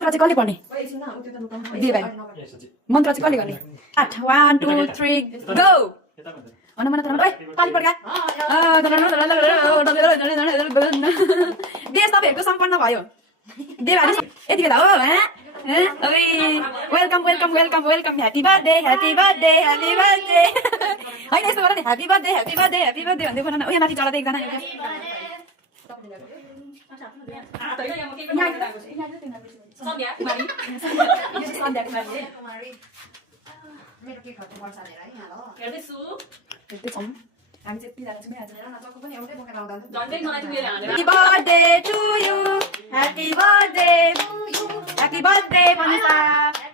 चाहिँ कसले पढ्ने दिदी भाइ मन्त्र चाहिँ कसले गर्ने 1 2 3 गो अन मन तर ओइ ताली पड्का देश तपाईहरुको सम्पन्न भयो देवाली यति बेला हो ओइ welcome welcome welcome welcome happy birthday happy birthday happy birthday हैन यस्तो गर नि happy birthday happy birthday happy birthday भन्दै भन न ओइ माथि चढ्दै एकजना मेरो के खर्च पर्छ हेर है यहाँ ल हेर्दै छु हेर्दै छौं हामी चाहिँ यति जाना छौं आज हेर न जको पनि एउटै बोकेर आउँदा झन्डै मलाई तिमीले हानेर Happy birthday to you Happy birthday Happy birthday Vanessa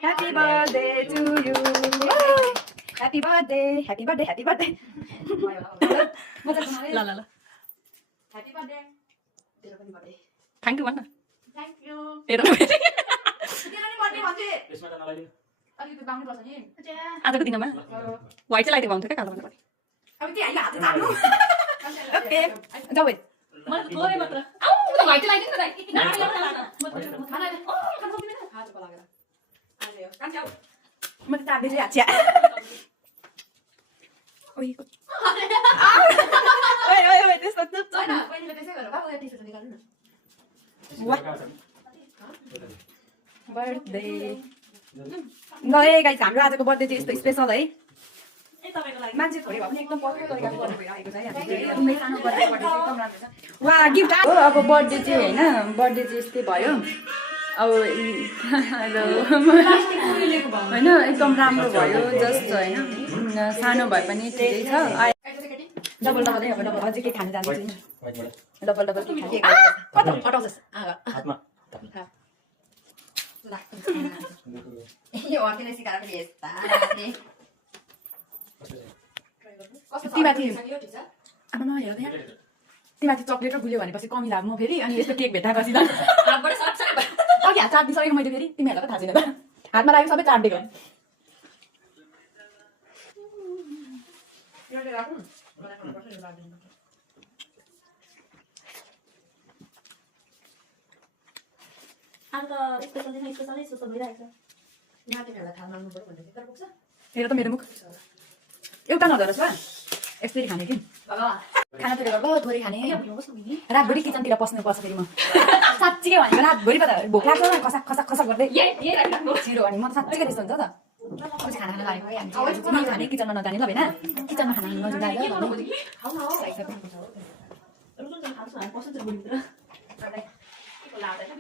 Happy birthday to you Happy birthday Happy birthday Happy birthday ल ल ल ह्यापी बर्थडे तेरो पनि बर्थडे थ्यांक यू भन्न थ्यांक यू हेर तेरो पनि बर्थडे भन्छे यसमा त नलाइदिनु अलिकति बाउनु पर्छ नि आजको दिनमा व्हाइट चाहिँ लाइदिएको हुन्थ्यो क्या कालो भन्नु पर्यो अब के अहिले हात चाल्नु ओके जाऊ है मलाई थोरै मात्र आउ म व्हाइट चाहिँ लाइदिनु न खाना ओ खाना सक्दिन हात को लागेर आज यो काम जाऊ म त चाबी चाहिँ हाच्या ओइ ओइ ओइ ओइ त्यस्तो चुप हैन बहिनीले त्यसै गरेर बाबुले टी-सर्ट निकाल्नु न बर्थडे गए गाइस हाम्रो आजको बर्थडे चाहिँ यस्तो स्पेशल है ए तपाईको लागि मान्छे थोरै भए पनि एकदम पर्फेक्ट तरिकाले बर्थडे भइरहेको छ है हाम्रो एकदमै सानो बर्थडे एकदम राम्रो छ वा गिफ्ट हो अब बर्थडे चाहिँ हैन बर्थडे चाहिँ यस्तै भयो अब हैन एकदम राम्रो भयो जस्ट हैन सानो भए पनि ठिकै छ डबल डबल है अब डबल अझै के खान जान्छ डबल डबल के खाने कता फटाउँछस् हातमा यो अर्किने सिकाएर पनि यस्ता राख्ने कस्तो तिमाथि यो ठिक छ अब नहेर त्यहाँ तिमाथि चक्लेट र गुलियो भनेपछि कमी लाग्यो म फेरि अनि यस्तो केक भेट्दा कसिदा हातबाट सक्छ अघि हात चाटिसकेको मैले फेरि तिमीहरूलाई त थाहा छैन त हातमा लाग्यो सबै चाटिदिएको यो राख्नु मलाई खानु पर्छ यो राख्दिनु अन्त स्पेशल दिन स्पेशलै सुस्तो भइरहेको छ नातिनीहरूलाई थाहा माग्नु पर्यो भन्दै तर पुग्छ हेर त मेरो मुख एउटा नधर छ यसरी खाने कि खाना फेरि गर्दा थोरै खाने रातभरि किचनतिर पस्नुपर्छ फेरि म साँच्चीकै भनेको रातभरि त भोक लाग्छ न खसा खसा खसा गर्दै छिरो भने म त साँच्चीकै त्यस्तो हुन्छ त अब चाहिँ खाना खान लागेको है हामी खाने किचनमा नजाने ल भएन किचनमा खाना नजुदाएर खाऊ न हो रुचन खान्छ हामी पस्छ बुढीतिर लाउँदैन